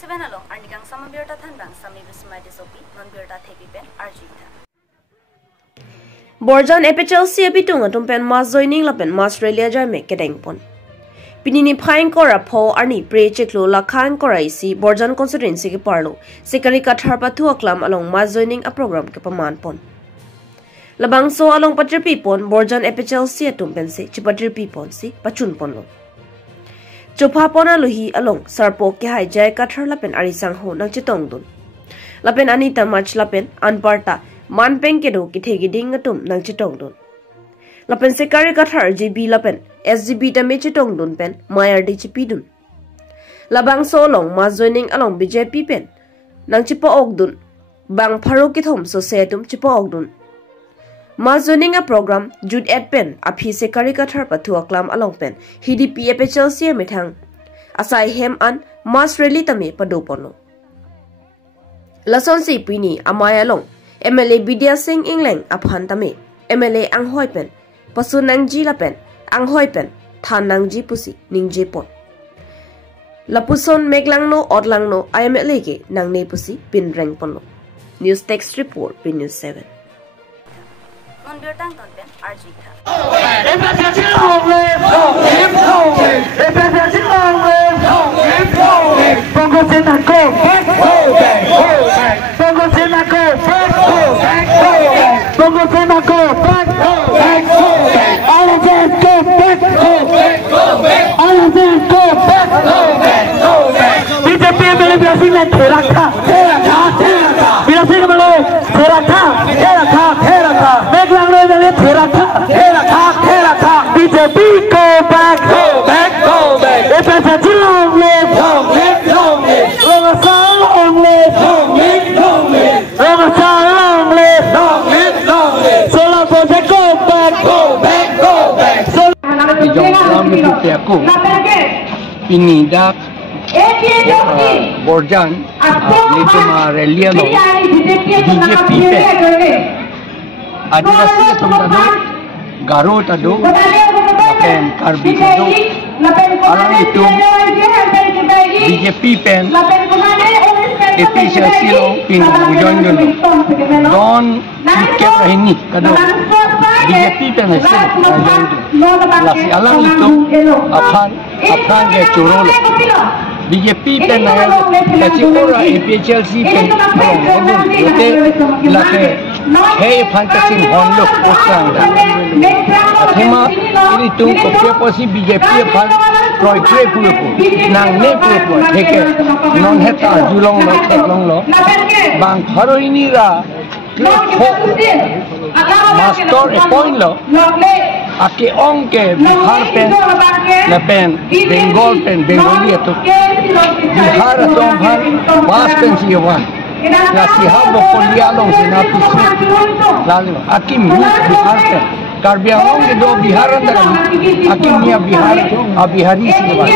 7 along arnikang samabirta thanbang sami bismai disopi nonbirta thepipen arjita Borjan FHLC abitung atum pen mas joining la pen mas Australia jai me kedeng pon pinini phaing kora pho arni pre cheklo la khang kora isi Borjan constituency ke parlo sikari kathar pathu aklam along mas joining a program ke paman pon labang so along patripi pon Borjan FHLC atum pen se chipatripi pon si pachun pon lo Chopa pona luhi along sarpo ke hai jai kathar lapen arisang ho nang chitong dun lapen anita mach lapen anparta manpeng ke do ki thegi ding atum nang chitong dun lapen sekari kathar GB lapen SGB ta me chitong dun pen mayar di chipi dun labang so long ma joining along BJP pen nang chipo ok dun bang pharo ki thom so se tum chipo ok dun ma joining a program Jude at pen aphi se karikathar pathu aklam along pen HDP FHLC methang asai hem an mas rally tame padopono lason si pini amaya long MLA Bidya Singh England aphan tame MLA anghoi pen pasu nangji la pen anghoi pen than nangji pusi ningje pon lapuson meglangno odlangno IMLA ke nangne pusi pin rang pono news text report P News 7 nonbirtang tonpen arjita BJP go back, go back, go back. If it's a long live, long live, long live. Long live, long live, long live. Long live, long live, long live. Solar project go back, go back, go back. Ijong kami aku ini dak Borjan itu Marelia lo BJP pe adivasi tumtado Garo tado pen Karbi tado alam itu BJP pen FHLC lo pin bujon dulu don tiket ini kado BJP pen hasil bujon lasi alam itu apaan ke curol BJP pen kacikora FHLC pen along itu laki hey fantasy honlo osang da athima ini tu kopya posi BJP fan project puro nang ne puro theke non heta julong lo theklong lo bang pharo ini ra master appoint lo ake ongke bihar pen lepen bengal pen bengali to bihar to bhar bas pen siwan nasi habo polialong sinapisi lalu akim bihar pen Karbi Anglong ke do Bihar andar akim mia Bihar abihari siwa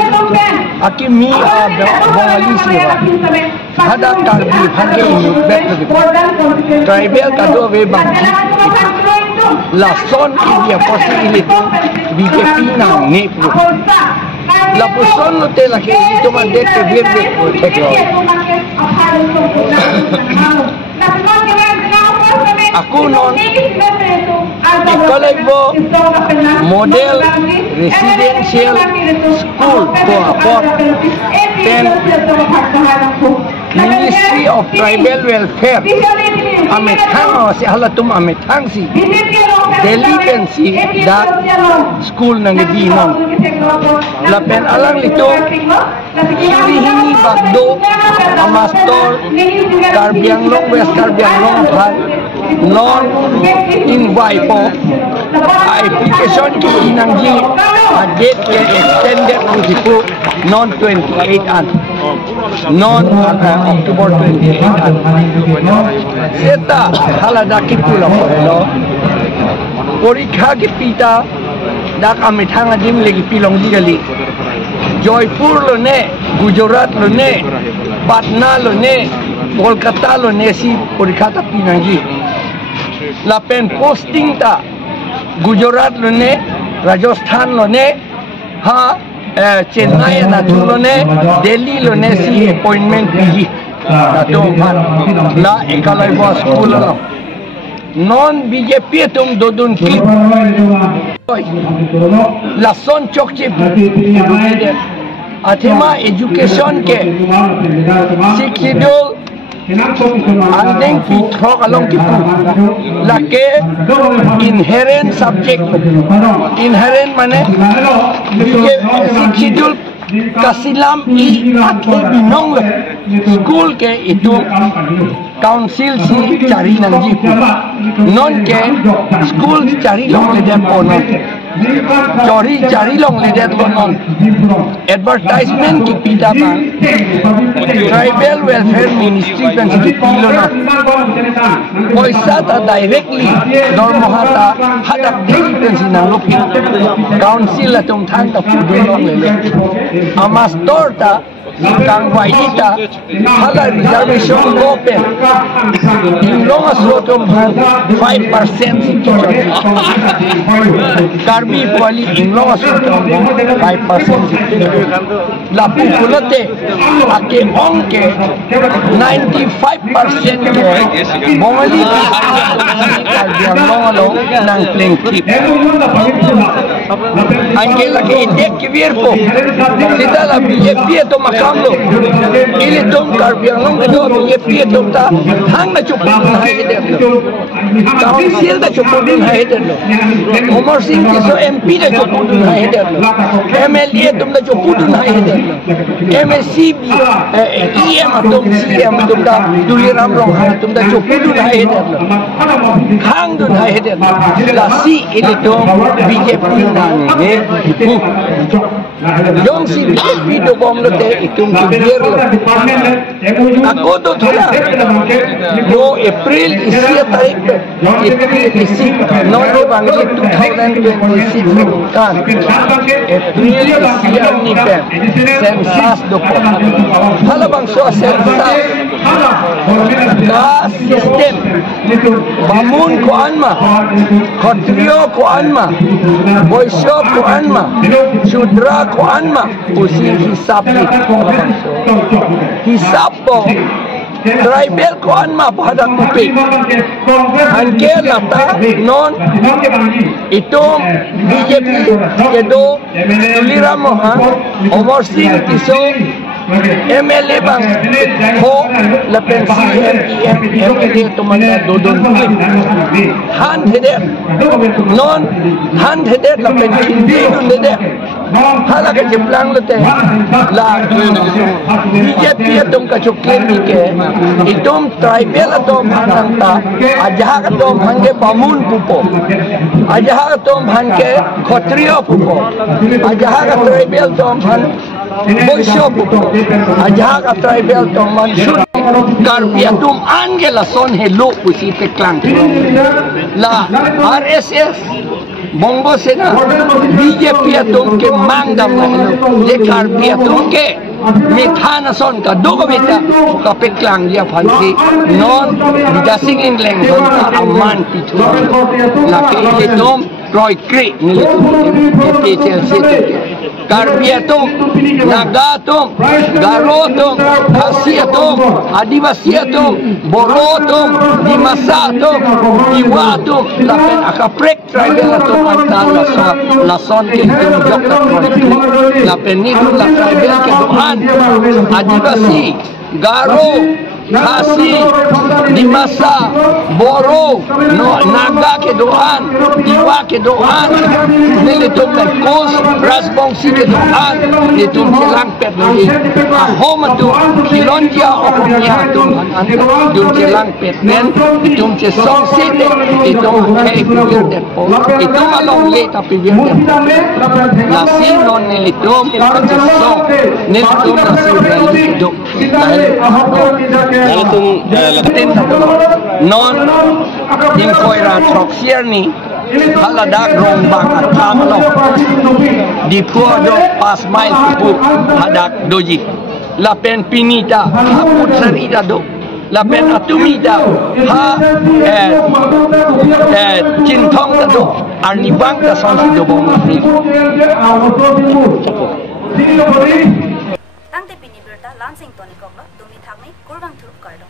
akim mia Bengali siwa ada Karbi bhage ini bet tribal kado we bangki lason India possibility BJP na nepro la person no te la que itu mande te viene por teklo aku non Ikolebo model residential school to abot 10 Ministry of Tribal Welfare amethang si halatum amethang si delicacy that school nang di non lapen alang lito hini bagdo amastor Karbi Anglong West Karbi Anglong Bhan non invite po application ki inangji date ke extended to non 28 an non October 28 an seta halada ki pulo lo porikha ki pita dak amithang adim legi pilong digali Joypur lo ne Gujarat lo ne Patna lo ne Kolkata lo ne si porikha ta pinangji la pen posting ta Gujarat lo ne Rajasthan lo ne ha Chennai na tulo ne Delhi lo ne si appointment biji na to bhan la ekalai bo school lo non BJP tum dodun ki la son chokchi athema education ke sikidol andeng pitrok along kipu lake inherent subject inherent mane sikidol kasilam I athe binong school ke itu council si cari nangji non ke school cari long le dem ono cari long le dem ono advertisement ki pita ba tribal welfare ministry kan si pilo na paisa ta directly dormohata hadak dei kan si nang lopi council la tum thang ta pudu long le amastor ta kang waita hala reservation open long aslotum 5% karbi poli long aslotum 5% la populate ake onke 95% ke bongali karbiang long nang pleng tip angela ke indek kibirpo sita la BJP to makamlo ili tom karbiang long ke do BJP to ta hang na chupun hai de council da chupun hai de Umar Singh kiso MP da chupun hai de MLA tum da chupun hai de MSC EM tum CM tum da Duliram long tum da chupun hai de hang dun hai de la si ili tom BJP na ne Dong si BJP do bom lo te itum kibir lo. Ako do thola. Yo April isi tarik April isi non bangli 2026 kan. April isi ni pe. Census do po. Hala bang so census. Ka system. Bamun ko anma. Khatrio ko anma. Boysho ko anma. Shudra ko anma. Usi hisap ni. Hisap po. Tribal ko anma pada kupi. Anke lata non itu BJP kedo Tulira Mohan Umar Singh kiso MLA bang ho la pensi MLA to manda dodon han hede non han hede la pensi dun hede hala ke jeplang lete la BJP tum ka chukle ni ke itum tribal atom hananta ajaha ka tom hange bamun pupo ajaha ka tom hange khatrio pupo ajaha ka tribal tom han boysho pupo ajaha ka tribal tom man shud karbiatum angela son hello pusi te klang la RSS Bongo Sena BJP atum ke mangdam le karbiatum ke methana son ka dogo meta ka peklang dia phansi non dasing in leng aman pitu la ke letom roi kre ni le Karbiatum, Nagatum, Garotum, Hasiatum, Adivasiatum, Borotum, Dimasatum, Iwatum, Lapen Akaprek tribal atum antal lason ke Jokta Lapen nitu la tribal ke Tuhan, Adivasi, Garo, Hasi, Dimasa, Boro, Naga ke doan, Iwa ke doan, nilitum na kos, Rasbongsi ke doan, nilitum silang pet ni, ahom tu, Kilondia okumnya tu, nilitum silang pet nen, nilitum sesong sete, nilitum kay pigir depo, nilitum along le tapi pigir depo, nasi non nilitum sesong, nilitum nasi beli hidup, non infoira troxier ni haladak rombang atamlo di puado pas mail put hadak doji lapen pinita putrida do lapen atumida ha cintong do arnibang da sonsi do bom ni Singapore. Tang te pini berta lansing toni koklo dumi thakni kurbang thurup kardo.